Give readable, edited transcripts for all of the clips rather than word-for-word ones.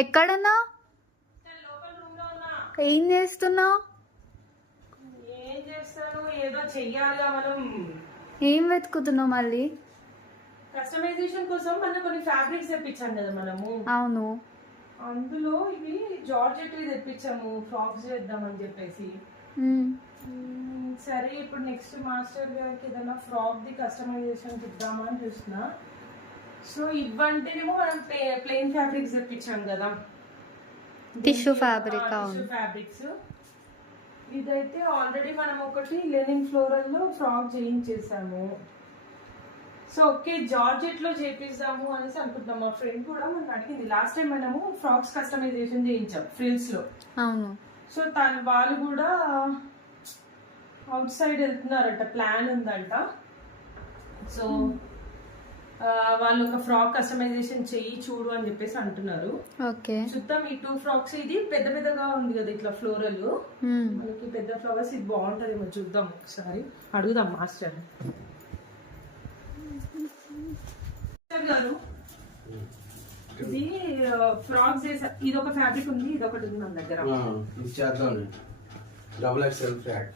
ఎక్కడున్నా? ఏం చేస్తున్నావు? ఏం చేస్తాను, ఏదో చెయ్యాలిగా మనం. ఏం వెతుకుతున్నావు మళ్ళీ? కస్టమైజేషన్ కోసం మనం కొన్ని ఫ్యాబ్రిక్స్ తెప్పించాం కదా మనము. అవును. అందులో ఇవి జార్జెట్ తెప్పించాము ఫ్రాక్స్ చేద్దామని చెప్పేసి. సరే ఇప్పుడు నెక్స్ట్ మాస్టర్ గారికి ఏదైనా ఫ్రాక్ ది కస్టమైజేషన్ ఇద్దామని చూస్తున్నా. సో ఇవ్వంటేనేమో మనం ప్లెయిన్ ఫ్యాబ్రిక్స్ తెప్పించాం కదా, టిష్యూ ఫ్యాబ్రిక్. Tissue fabrics. ఇదైతే ఆల్రెడీ మనం ఒకటి లెనిన్ ఫ్లోరల్ లో ఫ్రాక్ చేయించేసాము. సో ఓకే జార్జెట్ లో చేపిద్దాము అనేసి అనుకుంటున్నాం. మా ఫ్రెండ్ కూడా మనం అడిగింది, లాస్ట్ టైం మనము ఫ్రాక్స్ కస్టమైజేషన్ చేయించాం ఫ్రిల్స్ లో. అవును. సో వాళ్ళు కూడా అవుట్ సైడ్ వెళ్తున్నారట, ప్లాన్ ఉందంట. సో వాళ్ళు ఒక ఫ్రాక్ కస్టమైజేషన్ చెయ్యి చూడు అని చెప్పేసి అంటున్నారు. ఓకే చూద్దాం. ఈ 2 ఫ్రాక్స్, ఇది పెద్ద పెద్దగా ఉంది కదా ఇట్లా ఫ్లోరల్, మనకి పెద్ద ఫ్లవర్స్, ఇది బాగుంటదేమో చూద్దాం ఒకసారి, అడుగుదాం మాస్టర్ గారు. ఇది ఫ్రాక్స్ ఇది ఒక ఫ్యాబ్రిక్ ఉంది, ఇది ఒకటి ఉంది మన దగ్గర. చేద్దాం. Double XL frock,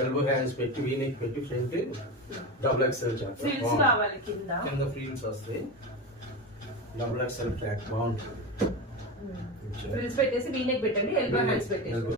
elbow hands పెట్టి వీనెక్ పెట్టి ఫ్రంట్ డబుల్ ఎక్స్ఎల్ చేద్దాం. ఫ్రిల్స్ కావాలి కింద ఫ్రిల్స్ వస్తాయి. డబుల్ ఎక్స్ఎల్ ఫ్రాక్ బాగుంటుంది. ఫ్రిల్స్ పెట్టేసి వీనెక్ పెట్టండి, ఎల్బో హ్యాండ్స్ పెట్టేసి.